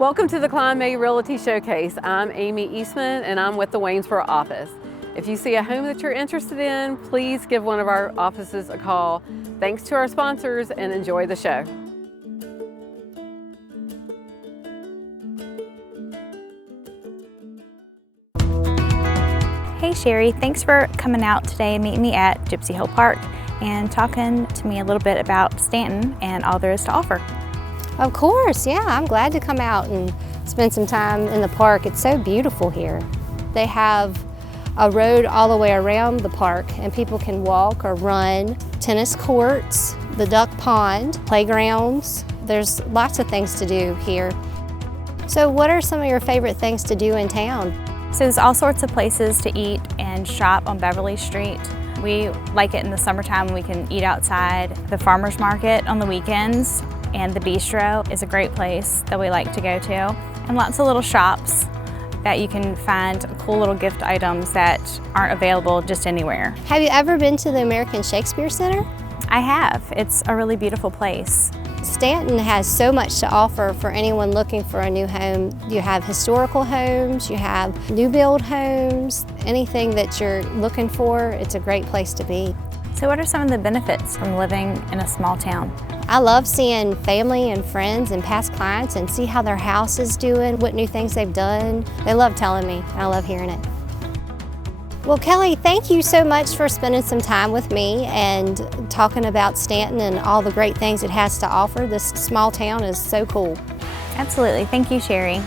Welcome to the Kline Realty Showcase. I'm Amie Eastman and I'm with the Waynesboro office. If you see a home that you're interested in, please give one of our offices a call. Thanks to our sponsors and enjoy the show. Hey Sherry, thanks for coming out today and meeting me at Gypsy Hill Park and talking to me a little bit about Staunton and all there is to offer. Of course, yeah, I'm glad to come out and spend some time in the park. It's so beautiful here. They have a road all the way around the park and people can walk or run, tennis courts, the duck pond, playgrounds. There's lots of things to do here. So what are some of your favorite things to do in town? So there's all sorts of places to eat and shop on Beverly Street. We like it in the summertime when we can eat outside. The farmer's market on the weekends and the bistro is a great place that we like to go to. And lots of little shops that you can find cool little gift items that aren't available just anywhere. Have you ever been to the American Shakespeare Center? I have. It's a really beautiful place. Staunton has so much to offer for anyone looking for a new home. You have historical homes, you have new build homes, anything that you're looking for, it's a great place to be. So what are some of the benefits from living in a small town? I love seeing family and friends and past clients and see how their house is doing, what new things they've done. They love telling me, and I love hearing it. Well, Kelly, thank you so much for spending some time with me and talking about Staunton and all the great things it has to offer. This small town is so cool. Absolutely. Thank you, Sherry.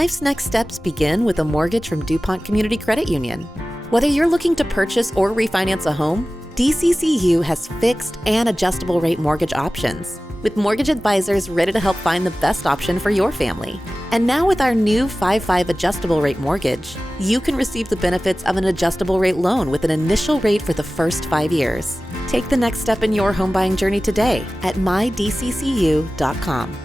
Life's next steps begin with a mortgage from DuPont Community Credit Union. Whether you're looking to purchase or refinance a home, DCCU has fixed and adjustable rate mortgage options, with mortgage advisors ready to help find the best option for your family. And now with our new 5/5 adjustable rate mortgage, you can receive the benefits of an adjustable rate loan with an initial rate for the first 5 years. Take the next step in your home buying journey today at mydccu.com.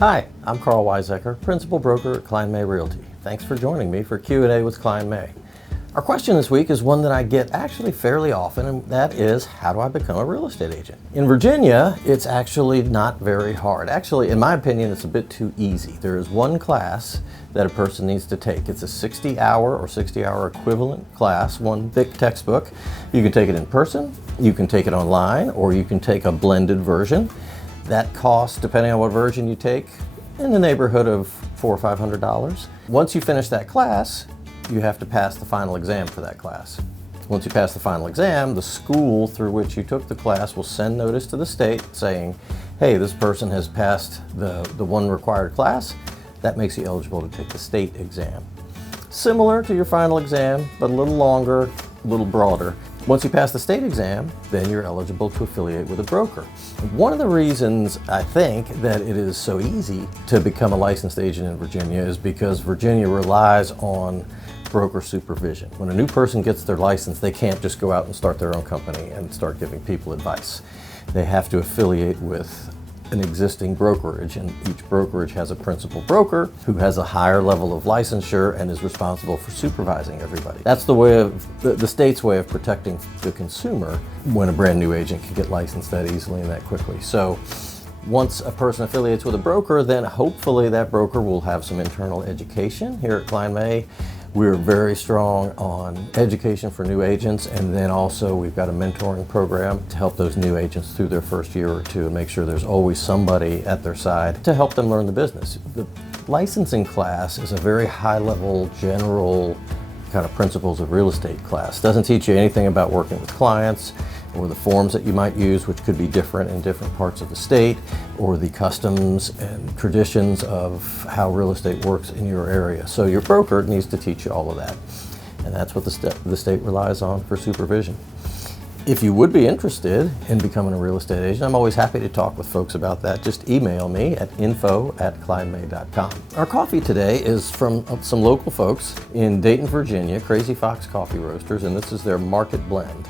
Hi, I'm Karl Waizecker, Principal Broker at Kline Realty. Thanks for joining me for Q&A with Kline. Our question this week is one that I get actually fairly often, and that is, how do I become a real estate agent? In Virginia, it's actually not very hard. Actually, in my opinion, it's a bit too easy. There is one class that a person needs to take. It's a 60-hour or 60-hour equivalent class, one thick textbook. You can take it in person, you can take it online, or you can take a blended version. That costs, depending on what version you take, in the neighborhood of $400 or $500. Once you finish that class, you have to pass the final exam for that class. Once you pass the final exam, the school through which you took the class will send notice to the state saying, hey, this person has passed the one required class. That makes you eligible to take the state exam. Similar to your final exam, but a little longer, a little broader. Once you pass the state exam, then you're eligible to affiliate with a broker. One of the reasons I think that it is so easy to become a licensed agent in Virginia is because Virginia relies on broker supervision. When a new person gets their license, they can't just go out and start their own company and start giving people advice. They have to affiliate with an existing brokerage, and each brokerage has a principal broker who has a higher level of licensure and is responsible for supervising everybody. That's the way of the state's way of protecting the consumer when a brand new agent can get licensed that easily and that quickly. So once a person affiliates with a broker, then hopefully that broker will have some internal education. Here at Kline, we're very strong on education for new agents, and then also we've got a mentoring program to help those new agents through their first year or two and make sure there's always somebody at their side to help them learn the business. The licensing class is a very high-level, general kind of principles of real estate class. Doesn't teach you anything about working with clients, or the forms that you might use, which could be different in different parts of the state, or the customs and traditions of how real estate works in your area. So your broker needs to teach you all of that. And that's what the state relies on for supervision. If you would be interested in becoming a real estate agent, I'm always happy to talk with folks about that. Just email me at info@klineme.com. Our coffee today is from some local folks in Dayton, Virginia, Crazy Fox Coffee Roasters, and this is their Market Blend.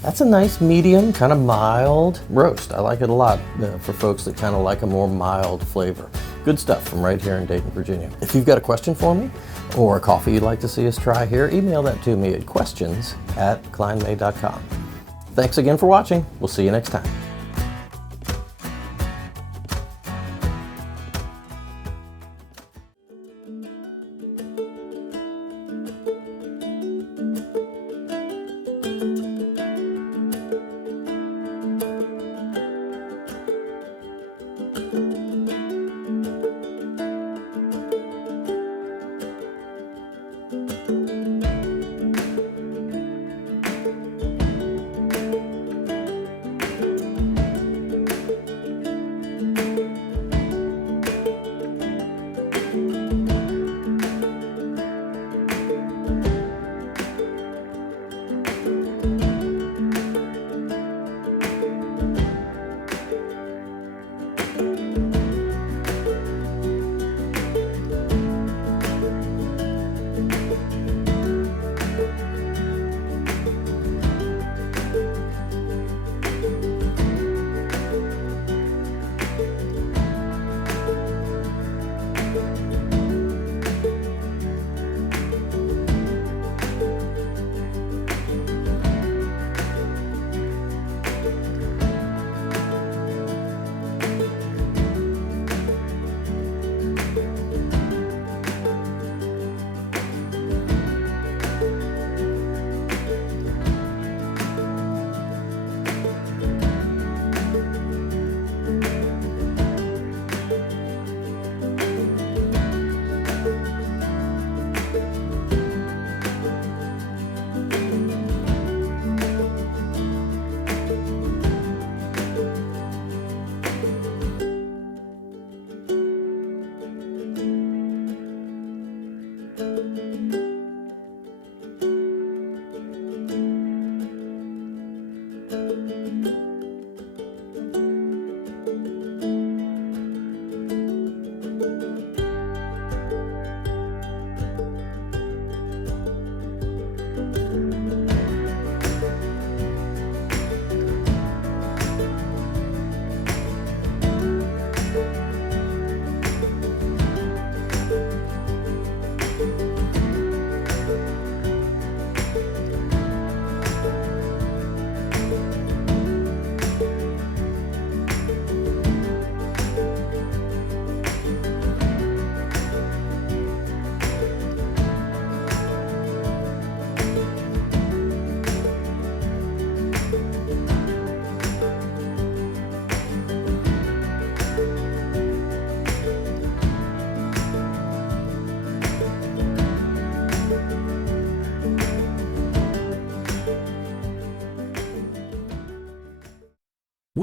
That's a nice medium, kind of mild roast. I like it a lot for folks that kind of like a more mild flavor. Good stuff from right here in Dayton, Virginia. If you've got a question for me or a coffee you'd like to see us try here, email that to me at questions@klineme.com. Thanks again for watching. We'll see you next time.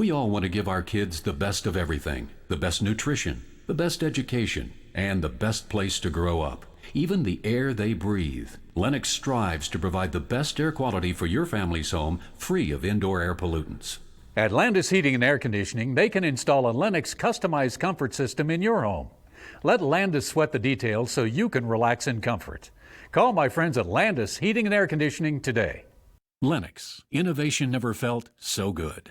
We all want to give our kids the best of everything, the best nutrition, the best education, and the best place to grow up, even the air they breathe. Lennox strives to provide the best air quality for your family's home, free of indoor air pollutants. At Landis Heating and Air Conditioning, they can install a Lennox customized comfort system in your home. Let Landis sweat the details so you can relax in comfort. Call my friends at Landis Heating and Air Conditioning today. Lennox, innovation never felt so good.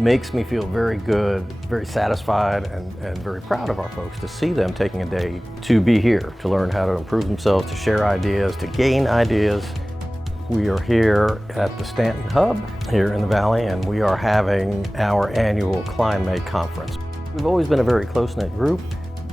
makes me feel very good, very satisfied, and very proud of our folks to see them taking a day to be here, to learn how to improve themselves, to share ideas, to gain ideas. We are here at the Staunton Hub here in the Valley, and we are having our annual Kline May Conference. We've always been a very close-knit group.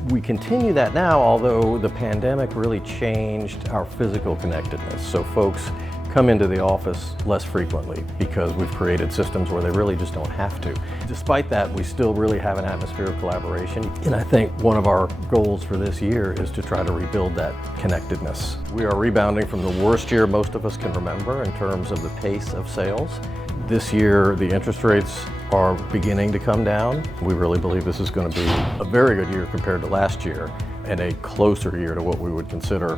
We continue that now, although the pandemic really changed our physical connectedness. So folks come into the office less frequently because we've created systems where they really just don't have to. Despite that, we still really have an atmosphere of collaboration. And I think one of our goals for this year is to try to rebuild that connectedness. We are rebounding from the worst year most of us can remember in terms of the pace of sales. This year, the interest rates are beginning to come down. We really believe this is going to be a very good year compared to last year and a closer year to what we would consider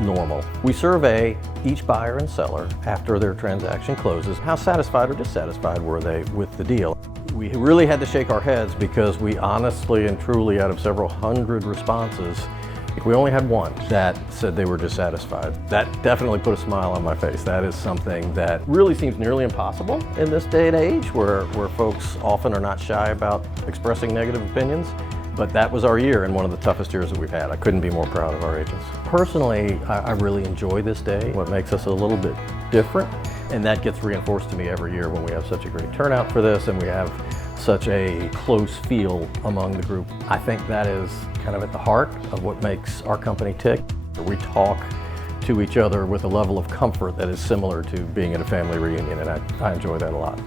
normal. We survey each buyer and seller after their transaction closes. How satisfied or dissatisfied were they with the deal? We really had to shake our heads because we honestly and truly, out of several hundred responses, we only had one that said they were dissatisfied. That definitely put a smile on my face. That is something that really seems nearly impossible in this day and age where folks often are not shy about expressing negative opinions. But that was our year and one of the toughest years that we've had. I couldn't be more proud of our agents. Personally, I really enjoy this day. What makes us a little bit different, and that gets reinforced to me every year when we have such a great turnout for this and we have such a close feel among the group. I think that is kind of at the heart of what makes our company tick. We talk to each other with a level of comfort that is similar to being at a family reunion, and I enjoy that a lot.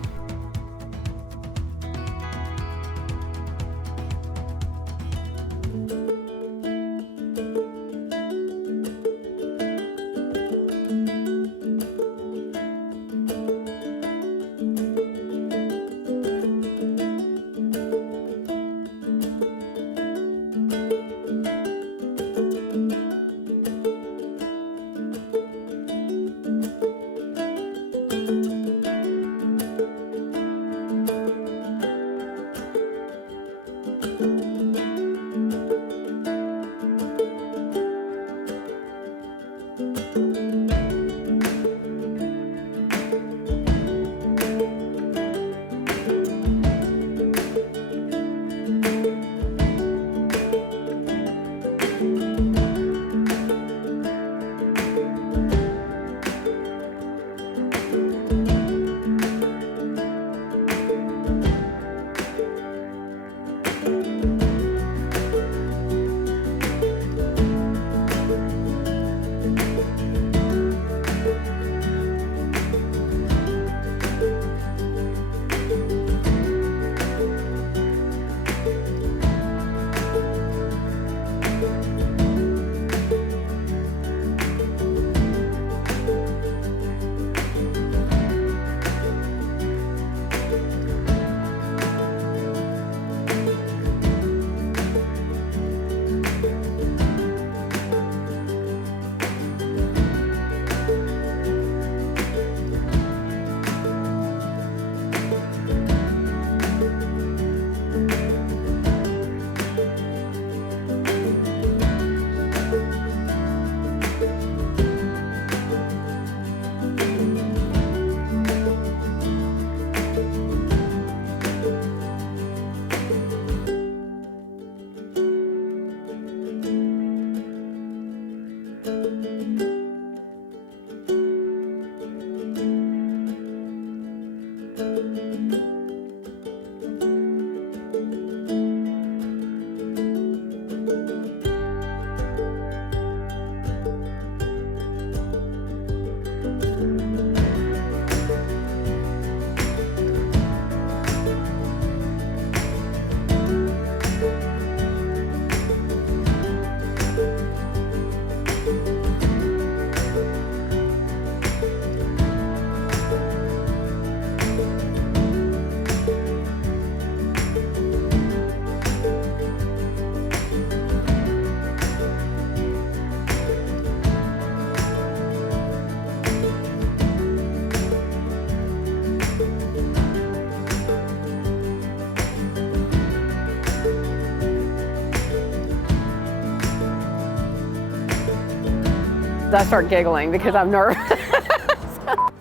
I start giggling because I'm nervous.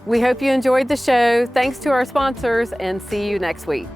We hope you enjoyed the show. Thanks to our sponsors, and see you next week.